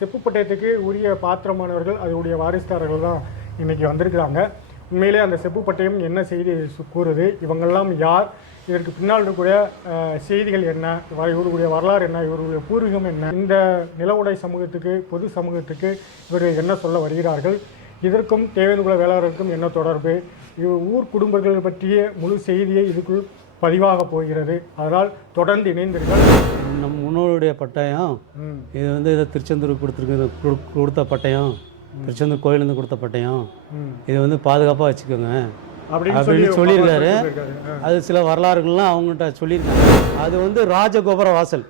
செப்பு பட்டயத்துக்கு உரிய பாத்திரமானவர்கள் அதனுடைய வாரிசுதாரர்கள் தான் இன்றைக்கி வந்திருக்கிறாங்க. உண்மையிலே அந்த செப்பு பட்டயம் என்ன செய்தி கூறுது, இவங்கெல்லாம் யார், இதற்கு பின்னால் இருக்கக்கூடிய செய்திகள் என்ன, இவர்களுடைய வரலாறு என்ன, இவர்களுடைய பூர்வீகம் என்ன, இந்த நிலவுடை சமூகத்துக்கு பொது சமூகத்துக்கு இவர்கள் என்ன சொல்ல வருகிறார்கள், இதற்கும் தேவேந்திர வேளாளருக்கும் என்ன தொடர்பு, ஊர் குடும்பங்கள் பற்றிய முழு செய்தியை இதுக்குள் பதிவாக போகிறது. அதனால் தொடர்ந்து இணைந்தீர்கள். நம் முன்னோருடைய பட்டயம் இது இதை திருச்செந்தூர் கொடுத்த பட்டயம், திருச்செந்தூர் கோயிலேருந்து கொடுத்த பட்டயம், இது பாதுகாப்பாக வச்சுக்கோங்க அப்படின்னு சொல்லியிருக்காரு. அது சில வரலாறுகள்லாம் அவங்ககிட்ட சொல்லியிருக்காங்க. அது ராஜகோபுர வாசல்,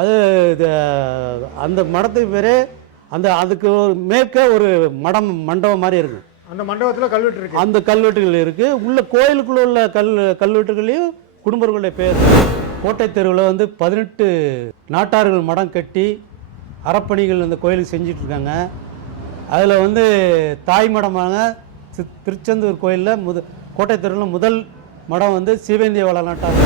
அது அந்த மடத்துக்கு பேரே அதுக்கு மேற்க ஒரு மண்டபம் மாதிரி இருக்கு. அந்த மண்டபத்தில் கல்வெட்டு இருக்கு, அந்த கல்வெட்டுகள் இருக்கு. உள்ள கோயிலுக்குள்ள உள்ள கல்வெட்டுகளையும் குடும்பங்களுடைய பேர். கோட்டை தெருவில் 18 நாட்டார்கள் மடம் கட்டி அறப்பணிகள் அந்த கோயிலுக்கு செஞ்சிட்டு இருக்காங்க. அதில் தாய் மடமாக திருச்செந்தூர் கோயிலில் கோட்டை தெருவில் முதல் மடம் சிவேந்திய வளநாட்டார்.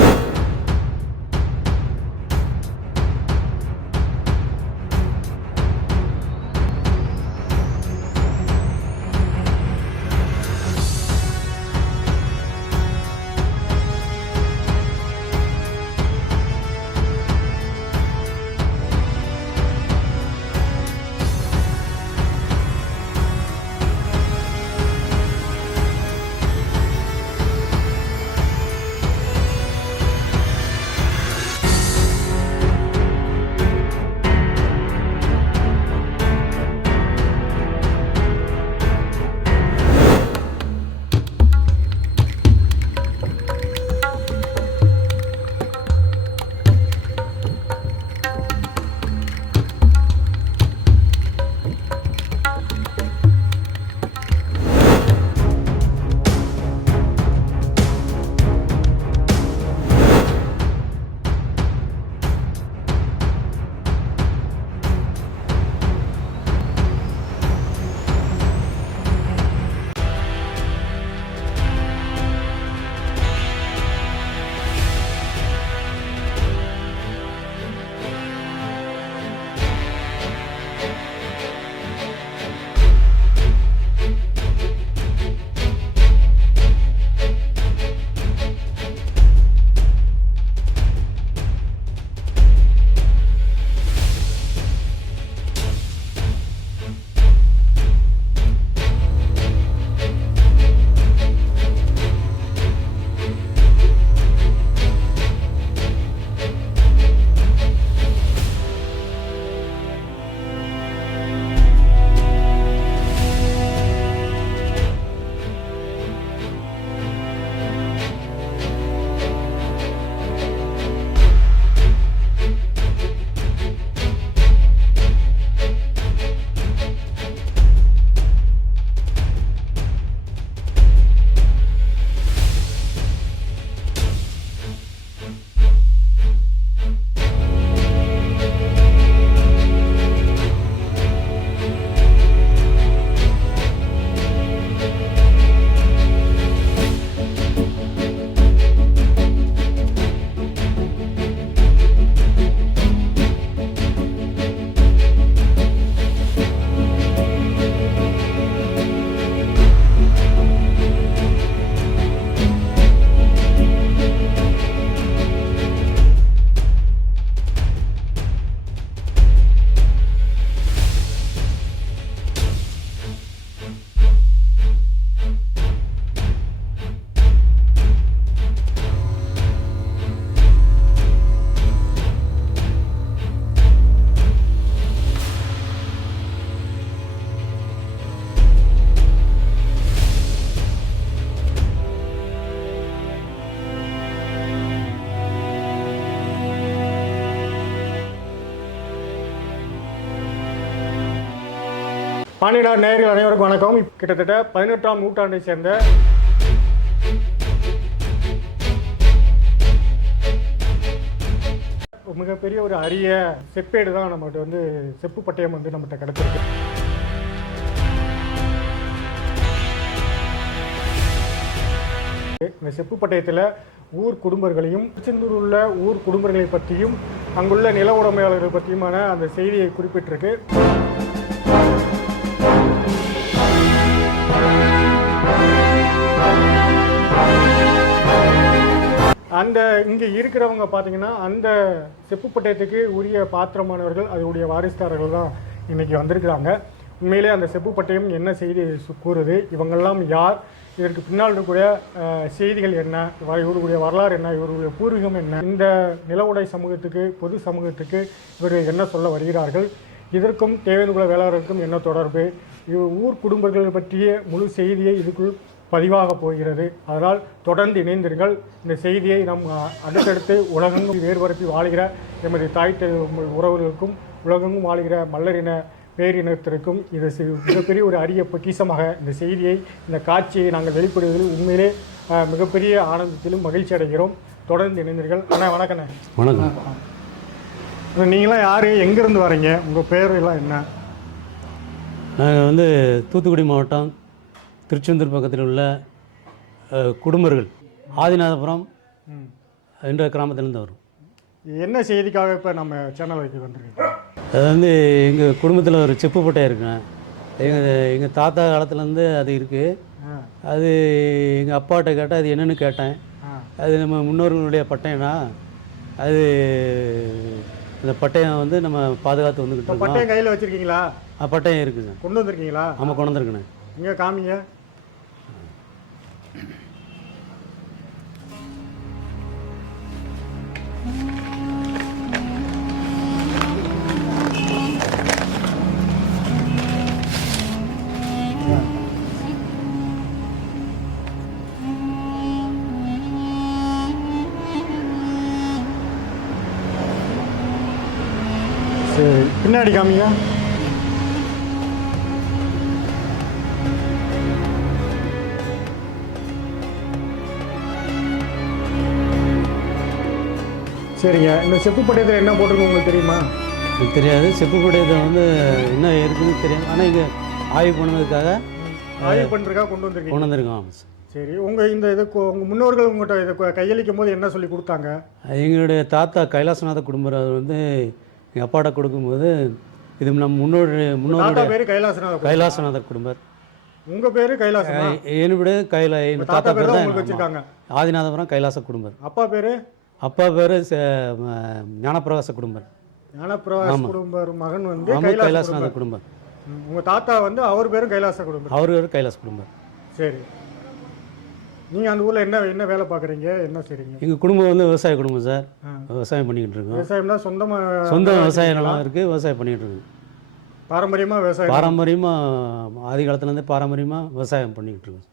பாண்டியனார் நேயர்கள் அனைவருக்கும் வணக்கம். கிட்டத்தட்ட 18ஆம் நூற்றாண்டை சேர்ந்த மிகப்பெரிய ஒரு அரிய செப்பேடு தான் நம்மகிட்ட செப்பு பட்டயம் நம்மகிட்ட கிடைச்சிருக்கு. இந்த செப்பு பட்டயத்தில் ஊர் குடும்பங்களையும் திருச்செந்தூர் உள்ள ஊர் குடும்பங்களை பற்றியும் அங்குள்ள நில உடைமையாளர்கள் பற்றியுமான அந்த செய்தியை குறிப்பிட்டிருக்கு. அந்த இங்கே இருக்கிறவங்க பார்த்தீங்கன்னா அந்த செப்பு பட்டயத்துக்கு உரிய பாத்திரமானவர்கள் அதனுடைய வாரிசுதாரர்கள் தான் இன்றைக்கி வந்திருக்கிறாங்க. உண்மையிலே அந்த செப்பு பட்டயம் என்ன செய்தி கூறுது, இவங்கெல்லாம் யார், இதற்கு பின்னால் இருக்கக்கூடிய செய்திகள் என்ன, இவர்களுடைய வரலாறு என்ன, இவர்களுடைய பூர்வீகம் என்ன, இந்த நிலவுடை சமூகத்துக்கு பொது சமூகத்துக்கு இவர்கள் என்ன சொல்ல வருகிறார்கள், இதற்கும் தேவேந்திர வேளாளருக்கும் என்ன தொடர்பு, ஊர் குடும்பங்கள் பற்றிய முழு செய்தியை இதுக்குள் பதிவாக போகிறது. அதனால் தொடர்ந்து இணைந்தீர்கள். இந்த செய்தியை நம் அடுத்தடுத்து உலகெங்கும் வேறுபரப்பி வாழ்கிற எமது தாய் உறவுகளுக்கும் உலகெங்கும் வாழ்கிற மல்லரின பேரினத்திற்கும் இது மிகப்பெரிய ஒரு அரிய பொக்கிஷமாக இந்த செய்தியை, இந்த காட்சியை நாங்கள் வெளிப்படுவதில் உண்மையிலே மிகப்பெரிய ஆனந்தத்திலும் மகிழ்ச்சி அடைகிறோம். தொடர்ந்து இணைந்தீர்கள். அண்ணா வணக்கண்ணே. வணக்கம். நீங்களாம் யார், எங்கேருந்து வரீங்க, உங்கள் பேர் எல்லாம் என்ன? நாங்கள் வந்து தூத்துக்குடி மாவட்டம் திருச்செந்தூர் பக்கத்தில் உள்ள குடும்பர்கள் ஆதிநாதபுரம் என்ற கிராமத்திலேருந்து வரும். என்ன செய்திக்காக இப்போ நம்ம சேனல் வைக்க வந்துருக்கோம்? அது வந்து எங்கள் குடும்பத்தில் ஒரு செப்பு பட்டயம் இருக்குங்க. எங்கள் தாத்தா காலத்துலேருந்து அது இருக்குது. அது எங்கள் அப்பாட்ட கேட்டால் அது என்னென்னு கேட்டேன். அது நம்ம முன்னோர்களுடைய பட்டயம்னா அது இந்த பட்டயம் வந்து நம்ம பாதுகாத்து வந்துக்கிட்டு இருக்கோம். பட்டயம் கையில் வச்சுருக்கீங்களா? பட்டயம் இருக்குங்க. கொண்டு வந்திருக்கீங்களா? ஆமாம், கொண்டு வந்திருக்கேண்ணே. இங்கே காமிங்க. சரி, பின்னாடி காமிங்க. சரிங்க. இந்த செப்பு பட்டயத்தில் என்ன போட்டிருக்கு உங்களுக்கு தெரியுமா? எனக்கு தெரியாது. செப்பு பட்டயத்தை வந்து என்ன இருக்குன்னு தெரியும். ஆனால் இங்கே ஆய்வு பண்ணுறதுக்காக கொண்டு வந்திருக்கோம். சரி, உங்கள் இந்த இது உங்கள் முன்னோர்கள் உங்கள்கிட்ட இதை கையளிக்கும் போது என்ன சொல்லி கொடுத்தாங்க? எங்களுடைய தாத்தா கைலாசநாத குடும்பர் அவர் வந்து எங்கள் அப்பாட்ட கொடுக்கும்போது இது நம்ம முன்னோருடைய பேர் கைலாசநாதர் குடும்பர். உங்கள் பேர் கைலாசம்? என்னுடைய எங்கள் தாத்தா பேர் தான் வச்சுருக்காங்க. ஆதிநாதபுரம் கைலாச குடும்பர். அப்பா பேர்? அப்பா பேர் ஞானப்பிரகாச குடும்பர். ஞானப்பிரகாச குடும்பர் மகன் வந்து கைலாசநாத குடும்பர். உங்கள் தாத்தா வந்து அவர் பேரும் கைலாச குடும்பர். அவர் பேர் கைலாச குடும்பர். சரி, நீங்கள் அந்த ஊரில் என்ன வேலை பார்க்குறீங்க, என்ன செய்றீங்க? எங்கள் குடும்பம் வந்து விவசாய குடும்பம் சார். விவசாயம் பண்ணிக்கிட்டு இருக்கோம். விவசாயம்னா சொந்த விவசாய நிலம் இருக்குது, விவசாயம் பண்ணிக்கிட்டு இருக்கோம். பாரம்பரியமாக விவசாயம்? பாரம்பரியமாக ஆதி காலத்துலேருந்தே பாரம்பரியமாக விவசாயம் பண்ணிக்கிட்டு இருக்கோம்.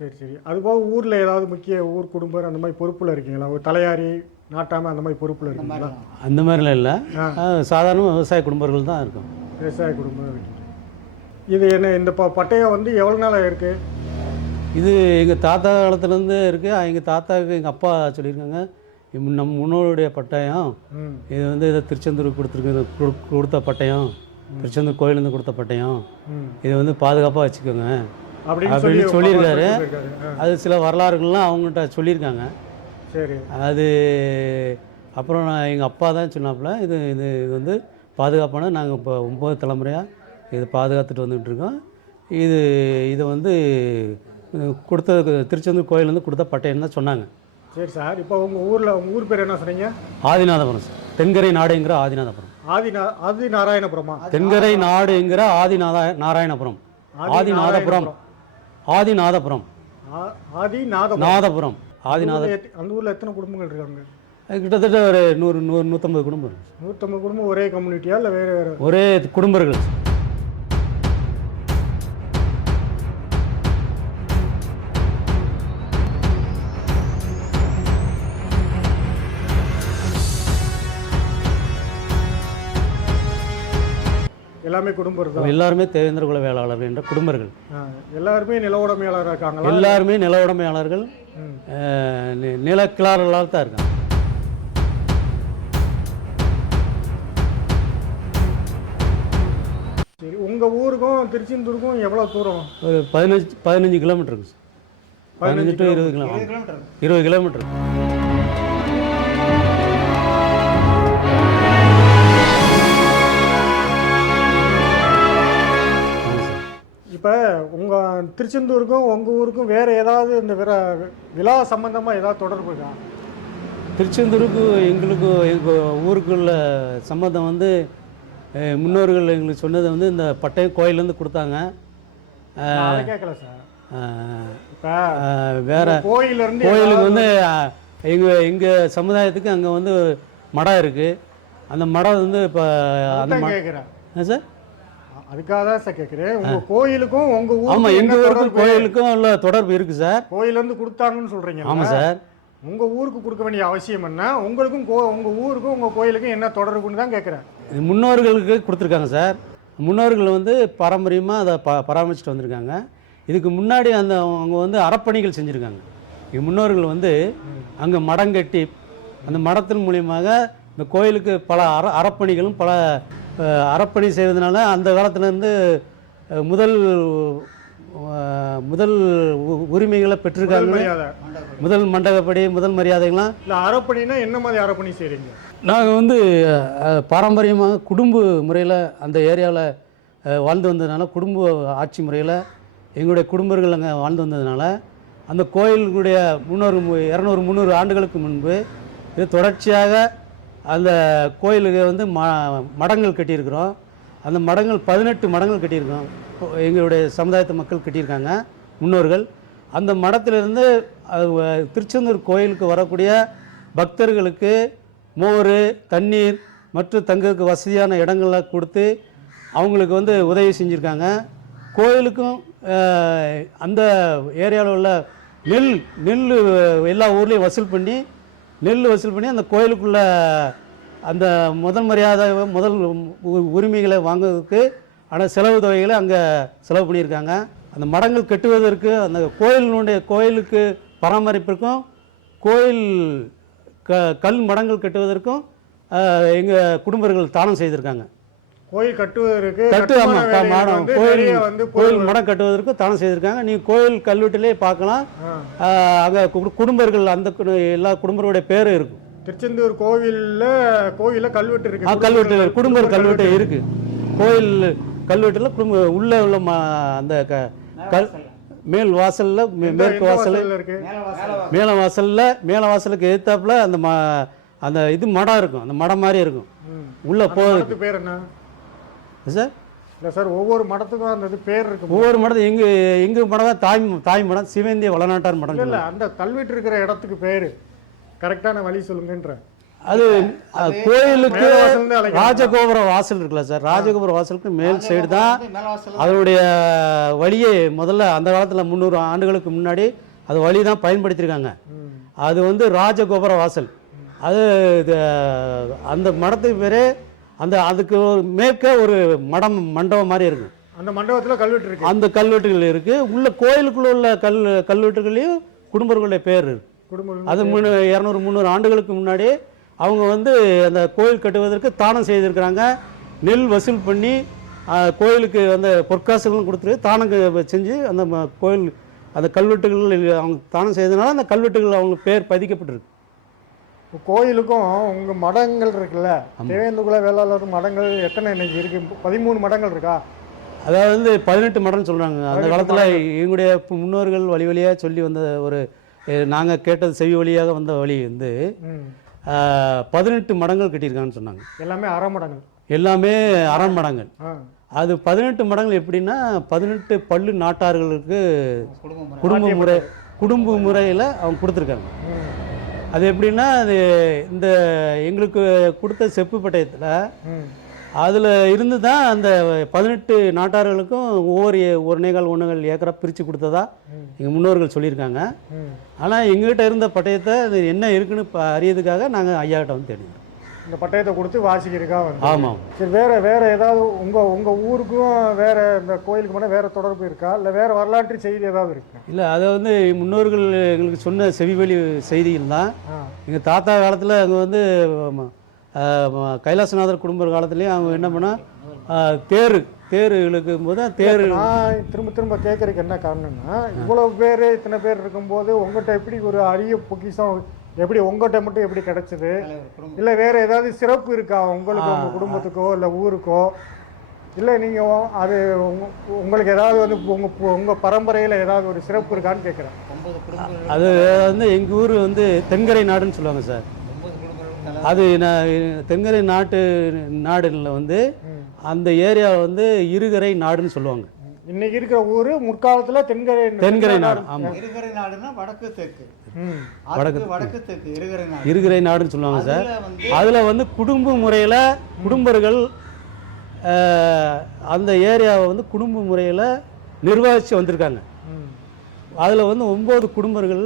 சரி சரி. அதுபோக ஊரில் ஏதாவது முக்கிய ஊர் குடும்பம் அந்த மாதிரி பொறுப்பில் இருக்கீங்களா? ஒரு தலையாரி, நாட்டாமை அந்த மாதிரி பொறுப்பில் இருக்கீங்களா? அந்த மாதிரிலாம் இல்லை, சாதாரண விவசாய குடும்பங்கள் தான் இருக்கும். விவசாய குடும்பம் இருக்கீங்க. இது என்ன, இந்த பட்டயம் வந்து எவ்வளோ நாளாக இருக்குது? இது எங்கள் தாத்தா காலத்துலேருந்து இருக்குது. எங்கள் தாத்தாவுக்கு எங்கள் அப்பா சொல்லியிருக்காங்க, நம்ம முன்னோருடைய பட்டயம் இது வந்து இதை திருச்செந்தூருக்கு கொடுத்த பட்டயம், திருச்செந்தூர் கோயிலேருந்து கொடுத்த பட்டயம், இதை வந்து பாதுகாப்பாக வச்சுக்கோங்க அப்படின்னு சொல்லியிருக்காரு. அது சில வரலாறுகள்லாம் அவங்ககிட்ட சொல்லியிருக்காங்க. சரி. அது அப்புறம் நான் எங்கள் அப்பா தான் சொன்னாப்புல இது இது இது வந்து பாதுகாப்பான, நாங்கள் இப்போ 9 தலைமுறையாக இதை பாதுகாத்துட்டு வந்துகிட்ருக்கோம். இதை வந்து கொடுத்த திருச்செந்தூர் கோயிலேருந்து கொடுத்த பட்டயம் தான் சொன்னாங்க. சரி சார். இப்போ உங்கள் ஊர் பேர் என்ன சொன்னீங்க? ஆதிநாதபுரம் சார். தென்கரை நாடுங்கிற ஆதிநாதபுரம். ஆதி நாராயணபுரமா? தென்கரை நாடுங்கிற நாராயணபுரம். ஆதிநாதபுரம். ஆதிநாதபுரம். நாதபுரம். அந்த ஊரில் எத்தனை குடும்பங்கள் இருக்காங்க? கிட்டத்தட்ட ஒரு 100-150 குடும்பம். 150 குடும்பம் ஒரே கம்யூனிட்டியா இல்லை வேறு வேறு? ஒரே குடும்பர்கள். எல்லாமே குடும்பம். எல்லாருமே தேவேந்திர குல வேளாளர்கள் என்ற குடும்பர்கள். எல்லாருமே நில உடைமையாளராக இருக்காங்க. எல்லாருமே நில உடைமையாளர்கள், நிலக்கிழார்களாக தான் இருக்காங்க. சரி, உங்கள் ஊருக்கும் திருச்செந்தூருக்கும் எவ்வளோ தூரம்? ஒரு 15 கிலோமீட்டருக்கு. 15 to 20 கிலோமீட்டர். 20 கிலோமீட்டர். இப்போ உங்கள் திருச்செந்தூருக்கும் உங்கள் ஊருக்கும் வேறு ஏதாவது இந்த விழா சம்பந்தமாக ஏதாவது தொடர்பு இருக்கா? திருச்செந்தூருக்கு எங்களுக்கும் எங்கள் ஊருக்குள்ள சம்மந்தம் வந்து முன்னோர்கள் எங்களுக்கு சொன்னது வந்து இந்த பட்டயம் கோயிலேருந்து கொடுத்தாங்க. அதை கேட்கல சார். இப்போ வேறு கோயிலிருந்து கோயிலுக்கு வந்து எங்கள் சமுதாயத்துக்கு அங்கே வந்து மடம் இருக்குது. அந்த மடம் வந்து இப்போ அந்த கேட்குறேன் சார், அதுக்காக தான் சார் கேட்குறேன். உங்கள் கோயிலுக்கும் உங்கள் ஊர், ஆமாம் எங்கள் ஊருக்கும் கோயிலுக்கும் உள்ள தொடர்பு இருக்குது சார். கோயிலேருந்து கொடுத்தாங்கன்னு சொல்கிறீங்க. ஆமாம் சார். உங்கள் ஊருக்கு கொடுக்க வேண்டிய அவசியம் என்ன? உங்களுக்கும் உங்கள் ஊருக்கும் உங்கள் கோயிலுக்கும் என்ன தொடர்புன்னு தான் கேட்குறேன். முன்னோர்களுக்கு கொடுத்துருக்காங்க சார். முன்னோர்கள் வந்து பாரம்பரியமாக அதை பராமரிச்சுட்டு வந்திருக்காங்க. இதுக்கு முன்னாடி அவங்க வந்து அறப்பணிகள் செஞ்சுருக்காங்க. முன்னோர்கள் வந்து அங்கே மடம் கட்டி அந்த மடத்தின் மூலியமாக இந்த கோயிலுக்கு பல அறப்பணிகளும் பல அறப்பணி செய்வதனால அந்த காலத்துலேருந்து முதல் உரிமைகளை பெற்றிருக்காங்க. முதல் மண்டபப்படி முதல் மரியாதைகள்லாம். இல்லை, அறப்பணினா என்ன மாதிரி அறப்பணி செய்கிறீங்க? நாங்கள் வந்து பாரம்பரியமாக குடும்ப முறையில் அந்த ஏரியாவில் வாழ்ந்து வந்ததுனால, குடும்ப ஆட்சி முறையில் எங்களுடைய குடும்பங்கள் அங்கே வாழ்ந்து வந்ததுனால அந்த கோயிலுடைய 200-300 ஆண்டுகளுக்கு முன்பு இது தொடர்ச்சியாக அந்த கோயிலுக்கு வந்து மடங்கள் கட்டியிருக்கிறோம். அந்த மடங்கள் 18 மடங்கள் கட்டியிருக்கோம். எங்களுடைய சமுதாயத்து மக்கள் கட்டியிருக்காங்க முன்னோர்கள். அந்த மடத்திலிருந்து திருச்செந்தூர் கோயிலுக்கு வரக்கூடிய பக்தர்களுக்கு மோர், தண்ணீர் மற்றும் தங்களுக்கு வசதியான இடங்களை கொடுத்து அவங்களுக்கு வந்து உதவி செஞ்சுருக்காங்க. கோயிலுக்கும் அந்த ஏரியாவில் உள்ள நெல் எல்லா ஊர்லேயும் வசூல் பண்ணி அந்த கோயிலுக்குள்ள அந்த முதல் மரியாதை முதல் உரிமைகளை வாங்குவதற்கு ஆனால் செலவு தொகைகளை அங்கே செலவு பண்ணியிருக்காங்க. அந்த மடங்கள் கட்டுவதற்கு, அந்த கோயிலுக்கு பராமரிப்பிற்கும், கோயில் கல் மடங்கள் கட்டுவதற்கும் எங்கள் குடும்பங்கள் தானம் செய்திருக்காங்க. கோயில் கட்டுவதற்கு கோயில் மடம் கட்டுவதற்கு தானம் செய்திருக்காங்க. நீங்கள் கோயில் கல்வெட்டிலே பார்க்கலாம். அங்கே குடும்பர்கள் அந்த எல்லா குடும்பங்களுடைய பேரும் இருக்கும். திருச்செந்தூர் கோயிலில் கல்வெட்டு இருக்கு. கல்வெட்டு குடும்ப கல்வெட்டு இருக்கு. கோயில் கல்வெட்டில் குடும்ப உள்ள உள்ள அந்த மேல் வாசலில் மேற்கு வாசல் மேல வாசலுக்கு எதிர்த்தாப்புல அந்த இது மடம் இருக்கும். அந்த மடம் மாதிரி இருக்கும். உள்ள போகுது. பேர் என்ன சார்? இல்லை சார், ஒவ்வொரு மடத்துக்கும் அந்த பேர் இருக்கு. ஒவ்வொரு மடத்தும் எங்கள் மடம் தான் தாய் மடம், சிவேந்திய வளநாட்டார் மடம். இல்லை, அந்த கல்வெட்டு இருக்கிற இடத்துக்கு பேர் கரெக்டான வழி சொல்லுங்கன்ற. அது கோயிலுக்கு ராஜகோபுர வாசல் இருக்குல்ல சார், ராஜகோபுர வாசலுக்கு மேல் சைடு தான் அதனுடைய வழியை முதல்ல அந்த காலத்தில் 300 ஆண்டுகளுக்கு முன்னாடி அது வழி தான் பயன்படுத்தியிருக்காங்க. அது வந்து ராஜகோபுர வாசல். அது அந்த மடத்துக்கு பேரே அதுக்கு மேற்க ஒரு மண்டபம் மாதிரி இருக்கும். அந்த மண்டபத்தில் கல்வெட்டு இருக்கு. அந்த கல்வெட்டுகள் இருக்கு. உள்ள கோயிலுக்குள்ள உள்ள கல்வெட்டுகளையும் குடும்பங்களுடைய பேர் இருக்கு. அது 200-300 ஆண்டுகளுக்கு முன்னாடி அவங்க வந்து அந்த கோயில் கட்டுவதற்கு தானம் செய்திருக்கிறாங்க. நெல் வசூல் பண்ணி கோயிலுக்கு அந்த பொற்காசுகளும் கொடுத்துட்டு தானம் செஞ்சு அந்த கோயில் அந்த கல்வெட்டுகள் அவங்க தானம் செய்ததுனால அந்த கல்வெட்டுகள் அவங்க பேர் பதிக்கப்பட்டிருக்கு. கோயிலுக்கும் உங்கள் மடங்கள் இருக்குல்ல, தேவேந்துகுல வேளாளர் மடங்கள் எத்தனை இன்னைக்கு இருக்கு? 13 மடங்கள் இருக்கா? அதாவது வந்து 18 மடம்னு சொல்கிறாங்க. அந்த காலத்தில் எங்களுடைய முன்னோர்கள் வழி வழியாக சொல்லி வந்த ஒரு நாங்கள் கேட்டது செவி வழியாக வந்த வழி வந்து 18 மடங்கள் கட்டியிருக்காங்கன்னு சொன்னாங்க. எல்லாமே அறமடங்கள். எல்லாமே அறமடங்கள். அது 18 மடங்கள் எப்படின்னா 18 பள்ளு நாட்டார்களுக்கு குடும்ப முறையில் அவங்க கொடுத்துருக்காங்க. அது எப்படின்னா அது இந்த எங்களுக்கு கொடுத்த செப்பு பட்டயத்தில் அதில் இருந்து தான் அந்த 18 நாட்டார்களுக்கும் ஒவ்வொரு 1.25 ஏக்கரா பிரித்து கொடுத்ததா எங்கள் முன்னோர்கள் சொல்லியிருக்காங்க. ஆனால் எங்ககிட்ட இருந்த பட்டயத்தை அது என்ன இருக்குன்னு அறியதுக்காக நாங்கள் ஐயாக்கிட்ட வந்து தேடினோம். இந்த பட்டயத்தை கொடுத்து வாசிக்கிறதுக்கா வந்து. ஆமாம். சரி, வேறு ஏதாவது உங்கள் ஊருக்கும் வேறு இந்த கோயிலுக்கு மேலே வேறு தொடர்பு இருக்கா? இல்லை வேறு வரலாற்று செய்தி ஏதாவது இருக்கா? இல்லை, அதை வந்து முன்னோர்கள் எங்களுக்கு சொன்ன செவிவழி செய்திகள் தான். எங்கள் தாத்தா காலத்தில் அங்கே வந்து கைலாசநாதர் குடும்ப காலத்துலேயும் அவங்க என்ன பண்ணால் தேர் இழுக்கும் போது நான் திரும்ப கேட்குறதுக்கு என்ன காரணம்னா, இவ்வளோ பேர் இத்தனை பேர் இருக்கும்போது உங்கள்கிட்ட எப்படி ஒரு அரிய பொக்கிஷம் எப்படி உங்கள்கிட்ட மட்டும் எப்படி கிடைச்சது? இல்லை வேறு ஏதாவது சிறப்பு இருக்கா உங்களுக்கு, உங்கள் குடும்பத்துக்கோ இல்லை ஊருக்கோ? இல்லை நீங்கள் அது உங்களுக்கு ஏதாவது வந்து உங்கள் பரம்பரையில் ஏதாவது ஒரு சிறப்பு இருக்கான்னு கேட்குறேன். அது வந்து எங்கள் ஊர் வந்து தென்கரை நாடுன்னு சொல்லுவாங்க சார். அது தென்கரை நாடுல வந்து அந்த ஏரியா வந்து இருகரை நாடுன்னு சொல்லுவாங்க. இன்னைக்கு இருக்கிற ஊர் முற்காலத்தில் தென்கரை நாடு. ஆமாம், இருகரை நாடுன்னா வடக்கு தெற்கு, வடக்கு தெற்கு இருகரை நாடுன்னு சொல்லுவாங்க சார். அதில் வந்து குடும்ப முறையில் குடும்பர்கள் அந்த ஏரியாவை வந்து குடும்ப முறையில் நிர்வகித்து வந்திருக்காங்க. அதில் வந்து 9 குடும்பங்கள்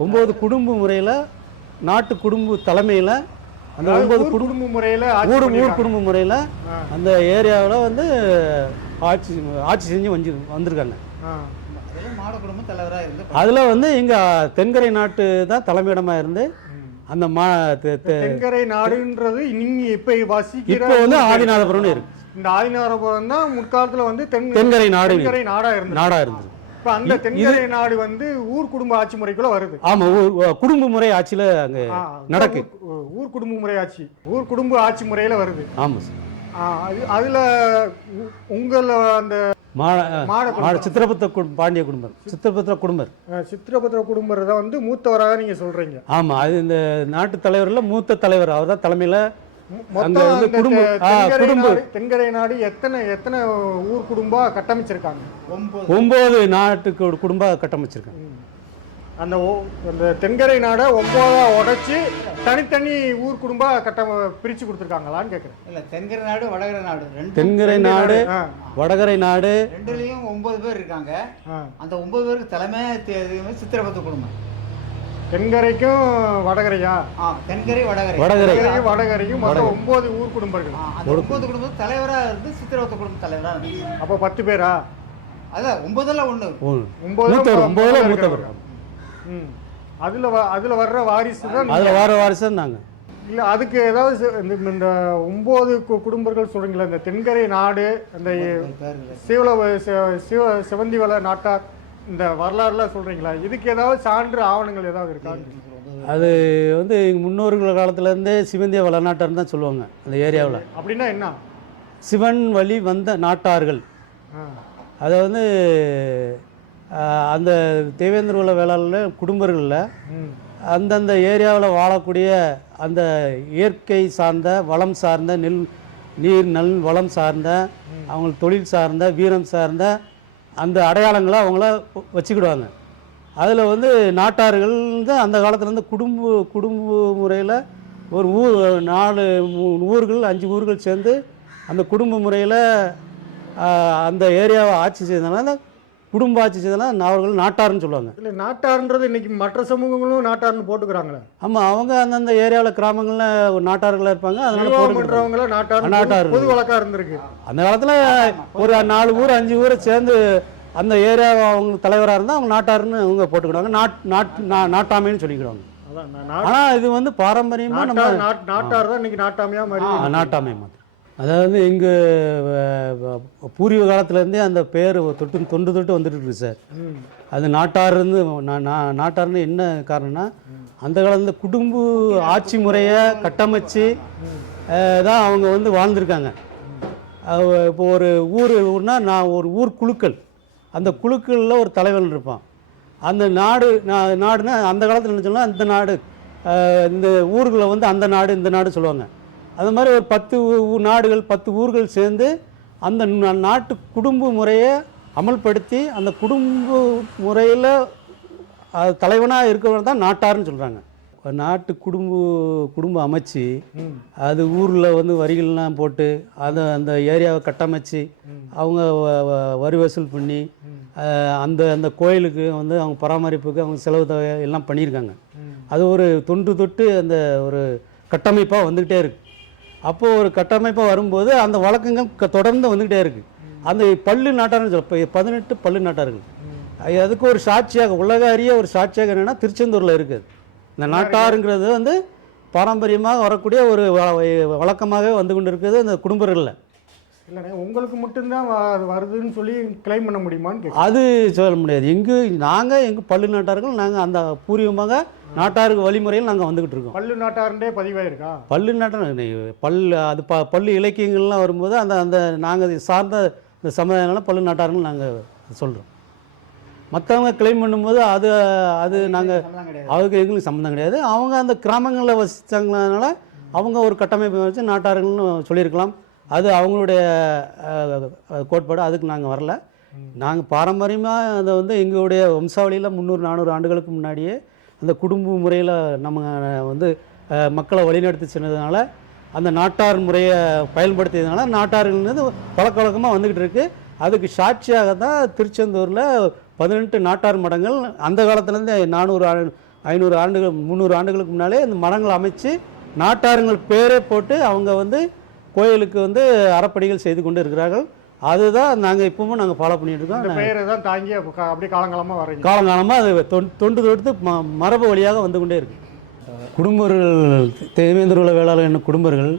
9 குடும்ப முறையில் நாட்டு குடும்ப தலைமையில் அந்த 9 குடும்ப முறையில் ஊர் குடும்ப முறையில் அந்த ஏரியாவில் வந்து ஆட்சி செஞ்சு வந்திருக்காங்க. அதில் வந்து இங்கே தென்கரை நாட்டு தான் தலைமையிடமாக இருந்து அந்த தென்கரை நாடுன்றது நீங்கள் இப்போ வந்து ஆதிநாதபுரம்னு இருக்கு. இந்த ஆதிநாதபுரம் தான் முற்காலத்தில் வந்து தென்கரை நாடாக இருந்தது. இப்போ அந்த தென்கரை நாடு வந்து ஊர் குடும்ப ஆட்சி முறைக்குள்ள வருது. ஆமாம், குடும்ப முறை ஆட்சியில் அங்கே நடக்கு. ஊர் குடும்ப முறை ஆட்சி ஊர் குடும்ப ஆட்சி முறையில் வருது. ஆமாம் சார். அதில் உங்களை அந்த சித்திரபுத்திர பாண்டிய குடும்பம், சித்திரபுத்திர குடும்பர் தான் வந்து மூத்தவராக நீங்கள் சொல்கிறீங்க. ஆமாம், அது இந்த நாட்டு தலைவரில் மூத்த தலைவர் அவர் தான் தலைமையில். தென்கரை நாடு எத்தனை ஊர் குடும்பம் கட்டமைச்சிருக்காங்க? 9 நாட்டுக்கு குடும்பம் கட்டமைச்சிருக்காங்க. அந்த தென்கரை நாடை 9ஆ உடைச்சி தனித்தனி ஊர் குடும்பம் பிரிச்சு கொடுத்துருக்காங்களான்னு கேட்குறேன். இல்லை, தென்கரை நாடு வடகரை நாடு, தென்கரை நாடு வடகரை நாடு ரெண்டுலேயும் 9 பேர் இருக்காங்க. அந்த 9 பேருக்கு தலைமை சித்திரபுத்திர குடும்பம். தென்கரைக்கும் வடகரையா? தென்கரை வடகரைக்கும் மொத்தம் 9 ஊர் குடும்பங்கள். அந்த 9 குடும்பம் தலைவராக இருந்து சித்திரபுத்திர குடும்ப தலைவராக இருந்து. அப்போ 10 பேரா? அதான் 9ல் 1. 9 மூத்தவர். அதுல வர்ற வாரிசு தான். அதுல வர வாரிசு தான் நாங்கள். இல்லை, அதுக்கு ஏதாவது இந்த 9 குடும்பங்கள் சொல்றீங்களா? இந்த தென்கரை நாடு, அந்த சிவந்திவள நாட்டார், இந்த வரலாறுலாம் சொல்றீங்களா? இதுக்கு ஏதாவது சான்று ஆவணங்கள் ஏதாவது இருக்கா? அது வந்து முன்னோர்கள் காலத்துலேருந்தே சிவந்திய வளநாட்டார்னு தான் சொல்லுவாங்க அந்த ஏரியாவில். அப்படின்னா என்ன? சிவன் வழி வந்த நாட்டார்கள். அதை வந்து அந்த தேவேந்திர குல வேளாளர் குடும்பங்களில் அந்தந்த ஏரியாவில் வாழக்கூடிய அந்த இயற்கை சார்ந்த வளம் சார்ந்த நீர் வளம் சார்ந்த அவங்க தொழில் சார்ந்த வீரம் சார்ந்த அந்த அடையாளங்களை அவங்கள வச்சுக்கிடுவாங்க. அதில் வந்து நாட்டார்கள் தான் அந்த காலத்துலேருந்து குடும்ப முறையில் ஒரு 4 ஊர்கள் 5 ஊர்கள் சேர்ந்து அந்த குடும்ப முறையில் அந்த ஏரியாவை ஆட்சி செய்ததுனால குடும்ப ஆட்சி செய்ததுனால அவர்கள் நாட்டார்னு சொல்லுவாங்க. இல்லை, நாட்டார்ன்றது இன்னைக்கு மற்ற சமூகங்களும் நாட்டார்னு போட்டுக்கிறாங்களே. ஆமாம், அவங்க அந்தந்த ஏரியாவில் கிராமங்களில் ஒரு நாட்டார்களாக இருப்பாங்க. அதனால நாட்டார் பொது வழக்காக இருந்திருக்கு. அந்த காலத்தில் ஒரு 4 ஊர் 5 ஊரை சேர்ந்து அந்த ஏரியாவை அவங்க தலைவராக இருந்தால் அவங்க நாட்டாருன்னு அவங்க போட்டுக்கிடுவாங்க. நாட்டாமைன்னு சொல்லிக்கிடுவாங்க. ஆனால் இது வந்து பாரம்பரியமாக நம்ம நாட்டார் தான் இன்னைக்கு நாட்டாமையா மாதிரி. நாட்டாமை மாதிரி. அதாவது எங்கள் பூர்வீக காலத்துலேருந்தே அந்த பேர் தொண்டு வந்துட்டு இருக்கு சார். அது நாட்டார்னு நாட்டார்னு என்ன காரணம்னா அந்த காலத்துல குடும்ப ஆட்சி முறையை கட்டமைச்சு தான் அவங்க வந்து வாழ்ந்துருக்காங்க. இப்போ ஒரு ஊர்னா நான் ஒரு ஊர் குழுக்கள், அந்த குழுக்களில் ஒரு தலைவன் இருப்பான். அந்த நாடுனா அந்த காலத்தில் என்ன சொல்லலாம், அந்த நாடு இந்த ஊர்களை வந்து அந்த நாடு இந்த நாடு சொல்லுவாங்க. அது மாதிரி ஒரு 10 நாடுகள் 10 ஊர்கள் சேர்ந்து அந்த நாட்டு குடும்ப முறையை அமல்படுத்தி அந்த குடும்ப முறையில் தலைவனாக இருக்கிறவன் தான் நாட்டார்னு சொல்கிறாங்க. நாட்டு குடும்பம் அமைச்சு அது ஊரில் வந்து வரிகள்லாம் போட்டு அதை அந்த ஏரியாவை கட்டமைச்சு அவங்க வரி வசூல் பண்ணி அந்த கோயிலுக்கு வந்து அவங்க பராமரிப்புக்கு அவங்க செலவு தொகை எல்லாம் பண்ணியிருக்காங்க. அது ஒரு தொட்டு அந்த ஒரு கட்டமைப்பாக வந்துக்கிட்டே இருக்குது. அப்போது ஒரு கட்டமைப்பாக வரும்போது அந்த வழக்கங்கள் தொடர்ந்து வந்துக்கிட்டே இருக்குது. அந்த பள்ளி நாட்டார்னு சொல்ல 18 பள்ளி நாட்டார்கள். அதுக்கு ஒரு சாட்சியாக உலக அறிய ஒரு சாட்சியாக என்னென்னா திருச்செந்தூரில் இருக்குது. இந்த நாட்டாருங்கிறது வந்து பாரம்பரியமாக வரக்கூடிய ஒரு வழக்கமாகவே வந்து கொண்டு இருக்குது இந்த குடும்பங்களில். இல்லைண்ணே உங்களுக்கு மட்டும்தான் அது வருதுன்னு சொல்லி கிளைம் பண்ண முடியுமான்னு கேட்குறேன். அது சொல்ல முடியாது. எங்கள் பல்லு நாட்டார்கள் நாங்கள் அந்த பூர்வீகமாக நாட்டாருக்கு வழிமுறையில் நாங்கள் வந்துக்கிட்டு இருக்கோம். பல்லு நாட்டாருண்டே பதிவாயிருக்கா? பல்லு நாட்டார் அது பல்லு இலக்கியங்கள்லாம் வரும்போது அந்த நாங்கள் சார்ந்த இந்த சமுதாயனால பல்லு நாட்டார்கள் நாங்கள் சொல்கிறோம். மற்றவங்க கிளைம் பண்ணும்போது அது நாங்கள் அதுக்கு எங்களுக்கு சம்மந்தம் கிடையாது. அவங்க அந்த கிராமங்களில் வசித்தாங்கனால அவங்க ஒரு கட்டமைப்பை வச்சு நாட்டார்கள்னு சொல்லியிருக்கலாம். அது அவங்களுடைய கோட்பாடு. அதுக்கு நாங்கள் வரல. நாங்கள் பாரம்பரியமாக அதை வந்து எங்களுடைய வம்சாவளியில் 300-400 ஆண்டுகளுக்கு முன்னாடியே அந்த குடும்ப முறையில் நம்ம வந்து மக்களை வழிநடத்தி சென்றதுனால அந்த நாட்டார் முறையை பயன்படுத்தியதுனால நாட்டார்கள்னு பழக்க வழக்கமாக வந்துக்கிட்டு இருக்குது. அதுக்கு சாட்சியாக தான் திருச்செந்தூரில் 18 நாட்டார் மடங்கள் அந்த காலத்துலேருந்து 400-500 ஆண்டுகள் 300 ஆண்டுகளுக்கு முன்னாலே இந்த மடங்கள் அமைச்சு நாட்டாருங்கள் பேரே போட்டு அவங்க வந்து கோயிலுக்கு வந்து அறப்பணிகள் செய்து கொண்டு இருக்கிறார்கள். அதுதான் நாங்கள் இப்பவும் நாங்கள் ஃபாலோ பண்ணிட்டு இருக்கோம். அந்த பெயரை தான் தாங்கி அப்படியே காலங்காலமாக வரீங்க. காலங்காலமாக அது தொண்டு தொடுத்து மரபு வழியாக வந்து கொண்டே இருக்கு. குடும்பர்கள் தேவேந்திர வேளாளர் என்னும் குடும்பர்கள்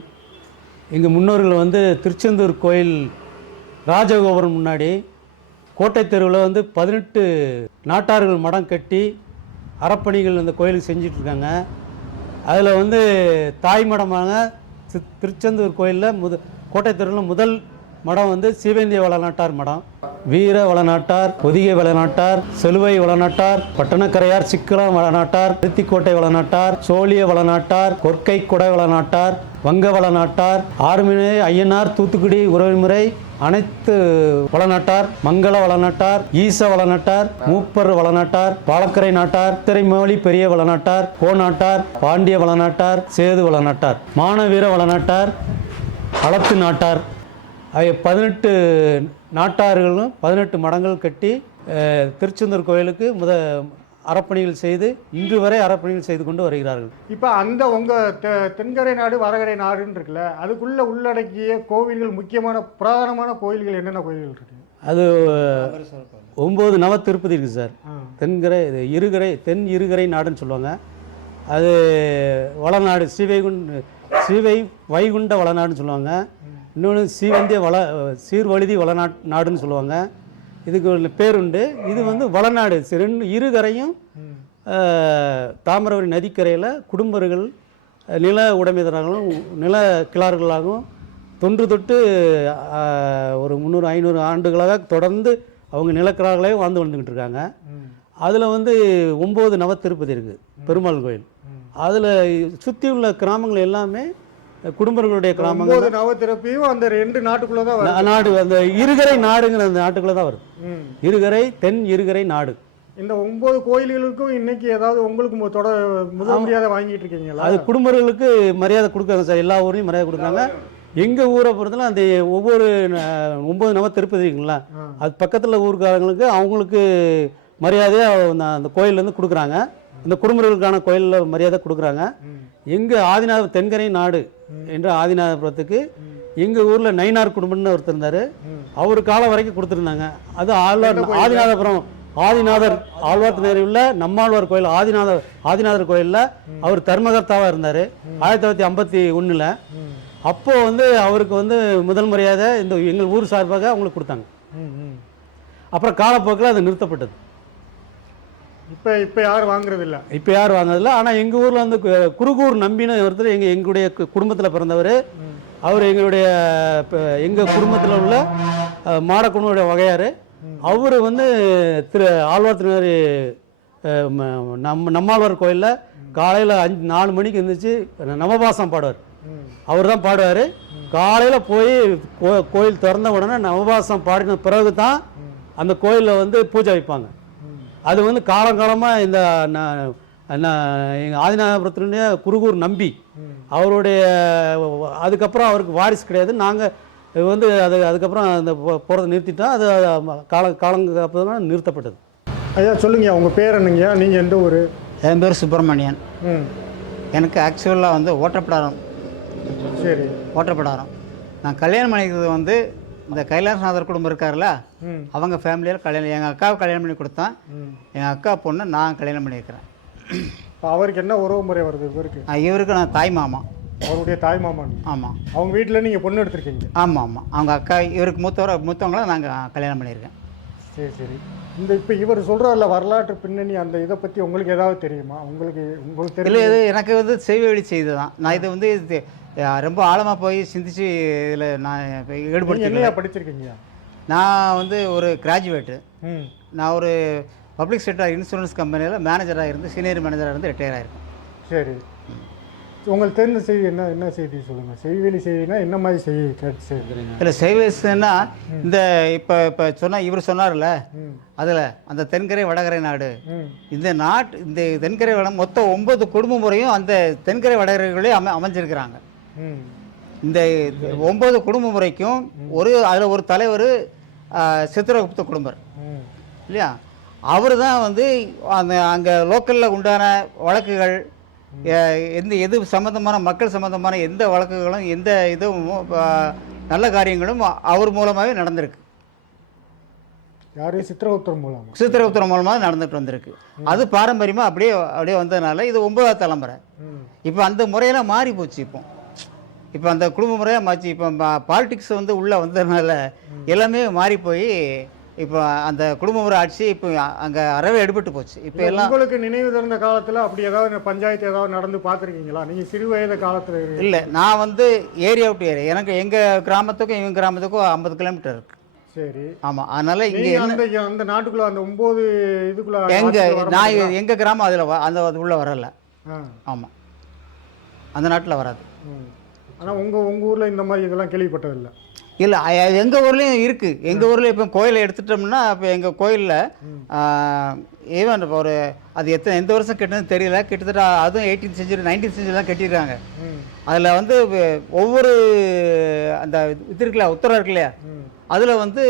எங்கள் முன்னோர்கள் வந்து திருச்செந்தூர் கோயில் ராஜகோபுரம் முன்னாடி கோட்டை தெருவில் வந்து 18 நாட்டார்கள் மடம் கட்டி அறப்பணிகள் அந்த கோயிலுக்கு செஞ்சிட்ருக்காங்க. அதில் வந்து தாய் மடமாக திருச்செந்தூர் கோயிலில் கோட்டை தெருவில் முதல் மடம் வந்து சீவேந்திய வளநாட்டார் மடம். வீர வளநாட்டார், பொதிகை வளநாட்டார், செலுவை வளநாட்டார், பட்டணக்கரையார் சிக்கலம் வளநாட்டார், திருத்திக்கோட்டை வளநாட்டார், சோழிய வளநாட்டார், கொற்கை கொடை வளநாட்டார், வங்க வளநாட்டார், ஆறுமினை ஐயனார், தூத்துக்குடி உறவுமுறை அனைத்து வளநாட்டார், மங்கள வளநாட்டார், ஈச வளநாட்டார், மூப்பர் வளநாட்டார், பாலக்கரை நாட்டார், திரைமொழி பெரிய வளநாட்டார், கோநாட்டார், பாண்டிய வளநாட்டார், சேது வளநாட்டார், மானவீர வளநாட்டார், அளத்து நாட்டார் ஆகிய 18 நாட்டார்களும் 18 மடங்கள் கட்டி திருச்செந்தூர் கோயிலுக்கு அறப்பணிகள் செய்து இன்று வரை அறப்பணிகள் செய்து கொண்டு வருகிறார்கள். இப்போ அந்த உங்கள் தென்கரை நாடு வடகரை நாடுன்னு இருக்குல்ல, அதுக்குள்ளே உள்ளடக்கிய கோவில்கள் புராதனமான கோயில்கள் என்னென்ன கோயில்கள் இருக்கு? அது 9 நவ திருப்பதி இருக்குது சார். தென்கரை தென் இருகரை நாடுன்னு சொல்லுவாங்க. அது வளநாடு ஸ்ரீ வைகுண்ட வளநாடுன்னு சொல்லுவாங்க. இன்னொன்று சீர்வழுதி நாடுன்னு சொல்லுவாங்க. இதுக்கு ஒரு பேர் உண்டு. இது வந்து வளநாடு. இருகரையும் தாமிரபரணி நதிக்கரையில் குடும்பர்கள் நில உடைமைதாரர்களும் நில கிளார்களாகவும் தொன்று ஒரு 300-500 ஆண்டுகளாக தொடர்ந்து அவங்க நிலக்கிழார்களே வாழ்ந்து வந்துக்கிட்டு இருக்காங்க. அதில் வந்து 9 நவ திருப்பதி இருக்குது பெருமாள் கோயில். அதில் சுற்றி உள்ள கிராமங்கள் எல்லாமே குடும்பங்களுடைய கிராமங்கள். நவத்திருப்பியும் அந்த 2 நாட்டுக்குள்ளே தான் நாடு. அந்த இருகரை நாடுங்கிற அந்த நாட்டுக்குள்ளே தான் வருது. இருகரை தென் இருகரை நாடு. இந்த 9 கோயில்களுக்கும் இன்னைக்கு ஏதாவது உங்களுக்கு முதல் மரியாதை வாங்கிட்டு இருக்கீங்களா? அது குடும்பங்களுக்கு மரியாதை கொடுக்குறாங்க சார். எல்லா ஊர்லேயும் மரியாதை கொடுக்குறாங்க. எங்கள் ஊரை பொறுத்தல அந்த ஒவ்வொரு 9 நவ திருப்பதி இருக்குங்களா, அது பக்கத்தில் ஊருக்காரங்களுக்கு அவங்களுக்கு மரியாதையாக அந்த கோயிலேருந்து கொடுக்குறாங்க. இந்த குடும்பங்களுக்கான கோயிலில் மரியாதை கொடுக்குறாங்க. எங்கள் ஆதிநாத தென்கரை நாடு என்ற ஆதிநாதபுரத்துக்கு எங்கள் ஊரில் நயினார் குடும்பம்னு ஒருத்தர் இருந்தார். அவர் காலம் வரைக்கும் கொடுத்துருந்தாங்க. அது ஆதிநாதபுரம் ஆதிநாதர் ஆழ்வார் நேரில் உள்ள நம்மாழ்வார் கோயில் ஆதிநாதர் கோயிலில் அவர் தர்மகர்த்தாவாக இருந்தார் 1951. அப்போது வந்து அவருக்கு வந்து முதல் மரியாதை இந்த எங்கள் ஊர் சார்பாக அவங்களுக்கு கொடுத்தாங்க. அப்புறம் காலப்போக்கில் அது நிறுத்தப்பட்டது. இப்போ யாரும் வாங்குறதில்ல. இப்போ யாரும் வாங்குறதில்ல. ஆனால் எங்கள் ஊரில் வந்து குருகூர் நம்பின்னு ஒருத்தர் எங்களுடைய குடும்பத்தில் பிறந்தவர். அவர் எங்கள் குடும்பத்தில் உள்ள மாடக்குனுடைய வகையார். அவர் வந்து ஆழ்வார் திருநெறி நம்மாழ்வார் கோயிலில் காலையில் 4 மணிக்கு எழுந்திரிச்சு நவபாசம் பாடுவார். அவர் தான் பாடுவார். காலையில் போய் கோயில் திறந்த உடனே நவபாசம் பாடின பிறகு தான் அந்த கோயிலில் வந்து பூஜை வைப்பாங்க. அது வந்து காலங்காலமாக இந்த எங்கள் ஆதிநாதபுரத்துடைய குருகூர் நம்பி அவருடைய அதுக்கப்புறம் அவருக்கு வாரிசு கிடையாது. நாங்கள் வந்து அதுக்கப்புறம் அந்த போகிறத நிறுத்திட்டோம். அது காலங்காலமாக நிறுத்தப்பட்டது. ஐயா சொல்லுங்க, உங்கள் பேர் என்னங்க? நீங்கள் எந்த ஊர்? என் பேர் சுப்பிரமணியன். எனக்கு ஆக்சுவலாக வந்து ஓட்டப்படாரம். சரி, ஓட்டப்படாரம். நான் கல்யாணம் பண்ணிக்கிறது வந்து இந்த கைலாசநாதர் குடும்பம் இருக்கார்ல, அவங்க ஃபேமிலியில் கல்யாணம் எங்கள் அக்காவை கல்யாணம் பண்ணி கொடுத்தேன். எங்கள் அக்கா பொண்ணு நான் கல்யாணம் பண்ணியிருக்கிறேன். அவருக்கு என்ன உறவு முறை வருது? இவருக்கு நான் தாய் மாமா. அவருடைய தாய் மாமன். ஆமாம். அவங்க வீட்டில் நீங்கள் பொண்ணு எடுத்திருக்கீங்க? ஆமாம் ஆமாம். அவங்க அக்கா, இவருக்கு மூத்தவங்கள நாங்கள் கல்யாணம் பண்ணியிருக்கேன். சரி சரி. இப்போ இவர் சொல்கிறார்ல வரலாற்று பின்னணி, அந்த இதை பற்றி உங்களுக்கு ஏதாவது தெரியுமா? உங்களுக்கு தெரியல. இது எனக்கு வந்து செய்வழி செய்து தான். நான் இது வந்து ரொம்ப ஆழமாக போய் சிந்திச்சு இதில் நான் ஈடுபடுத்தி. என்னையா படிச்சிருக்கீங்க? நான் வந்து ஒரு கிராஜுவேட்டு. நான் ஒரு பப்ளிக் செக்டர் இன்சூரன்ஸ் கம்பெனியில் மேனேஜராக இருந்து, சீனியர் மேனேஜராக இருந்து ரிட்டையர் ஆகிருக்கேன். சரி. உங்களுக்கு தெரிந்த செய்தி என்ன செய்தி சொல்லுங்கள். செய்வெளி செய்தினா என்ன மாதிரி செய்தி கேட்டு செய்கிறீங்க? இல்லை, செய்வெளினா இந்த இப்போ சொன்னால் இவர் சொன்னார்ல, அதில் அந்த தென்கரை வடகரை நாடு, இந்த தென்கரை மொத்தம் 9 குடும்ப முறையும் அந்த தென்கரை வடகரைகளே அமைஞ்சிருக்கிறாங்க. இந்த 9 குடும்ப முறைக்கும் அதில் ஒரு தலைவர் சித்திரகுப்த குடும்பர் இல்லையா? அவர் தான் வந்து அங்கே லோக்கலில் உண்டான வழக்குகள், எது சம்மந்தமான மக்கள் சம்மந்தமான எந்த வழக்குகளும் எந்த இதுவும் நல்ல காரியங்களும் அவர் மூலமாகவே நடந்திருக்கு. யார்? சித்திரகுப்தர் மூலம். சித்திரகுப்தர் மூலமாக நடந்துட்டு வந்திருக்கு. அது பாரம்பரியமாக அப்படியே வந்ததுனால இது 9ஆவது தலைமுறை. இப்போ அந்த முறையெல்லாம் மாறி போச்சு. இப்போ அந்த குடும்ப முறையாக மாற்றி, இப்போ பாலிடிக்ஸ் வந்து உள்ளே வந்ததுனால எல்லாமே மாறி போய் இப்போ அந்த குடும்ப முறை ஆட்சி இப்போ அங்கே அறவே எடுபட்டு போச்சு. இப்போ எல்லாம் உங்களுக்கு நினைவு தகுந்த காலத்தில் அப்படி ஏதாவது பஞ்சாயத்து ஏதாவது நடந்து பார்த்துருக்கீங்களா? நீங்கள் சிறு வயது காலத்தில்? இல்லை, நான் வந்து ஏரியா விட்டு ஏரியா, எனக்கு எங்கள் கிராமத்துக்கும் இவங்க கிராமத்துக்கும் 50 கிலோமீட்டர் இருக்குது. சரி. ஆமாம். அதனால் இங்கே அந்த நாட்டுக்குள்ளே அந்த 9 இதுக்குள்ளே நான் எங்கள் கிராமம் அது உள்ளே வரல. ஆமாம், அந்த நாட்டில் வராது. ஆனால் உங்கள் ஊரில் இந்த மாதிரி இதெல்லாம் கேள்விப்பட்டதில்லை? இல்லை, எங்கள் ஊர்லேயும் இருக்குது. எங்கள் ஊரில் இப்போ கோயிலை எடுத்துட்டோம்னா, இப்போ எங்கள் கோயிலில் ஈவன் ஒரு அது எந்த வருஷம் கட்டினது தெரியல, கிட்டத்தட்ட அதுவும் 18th century 19th century தான் கட்டியிருக்காங்க. அதில் வந்து ஒவ்வொரு அந்த இது இருக்குல்ல, உத்தரம் இருக்கு இல்லையா, அதில் வந்து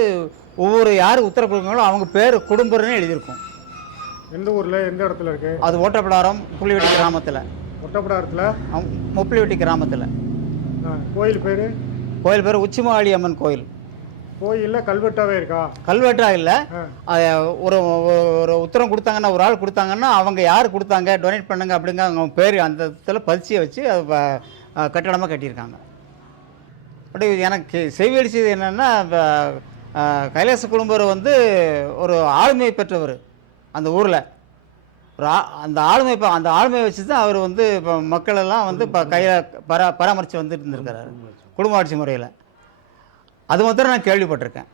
ஒவ்வொரு யார் உத்தரவு கொடுக்குறாங்களோ அவங்க பேர் குடும்பம்னு எழுதியிருக்கும். எந்த ஊரில் எந்த இடத்துல இருக்குது? அது ஓட்டப்பிடாரம் புள்ளிவெட்டி கிராமத்தில். ஒட்டப்பிடாரத்தில் முப்புளிவெட்டி கிராமத்தில். கோயில் பேர்? கோயில் பேர் உச்சிமாளி அம்மன் கோயில். கோயிலில் கல்வெட்டாவே இருக்கா? கல்வெட்டா இல்லை, ஒரு உத்தரம் கொடுத்தாங்கன்னா, ஒரு ஆள் கொடுத்தாங்கன்னா அவங்க யார் கொடுத்தாங்க, டொனேட் பண்ணுங்க அப்படிங்க அவங்க பேர் அந்த இடத்துல பதிச்சியை வச்சு அது கட்டடமாக கட்டியிருக்காங்க. அப்படி எனக்கு செய்வெளி செய்தி என்னென்னா, கைலாச குடும்பர் வந்து ஒரு ஆளுமை பெற்றவர் அந்த ஊரில். அந்த ஆளுமையை வச்சு தான் அவர் வந்து இப்போ மக்களெல்லாம் வந்து இப்போ கையில் பராமரித்து வந்துட்டு இருந்திருக்கிறாரு குடும்ப ஆட்சி முறையில். அது மாத்திரம் நான் கேள்விப்பட்டிருக்கேன்.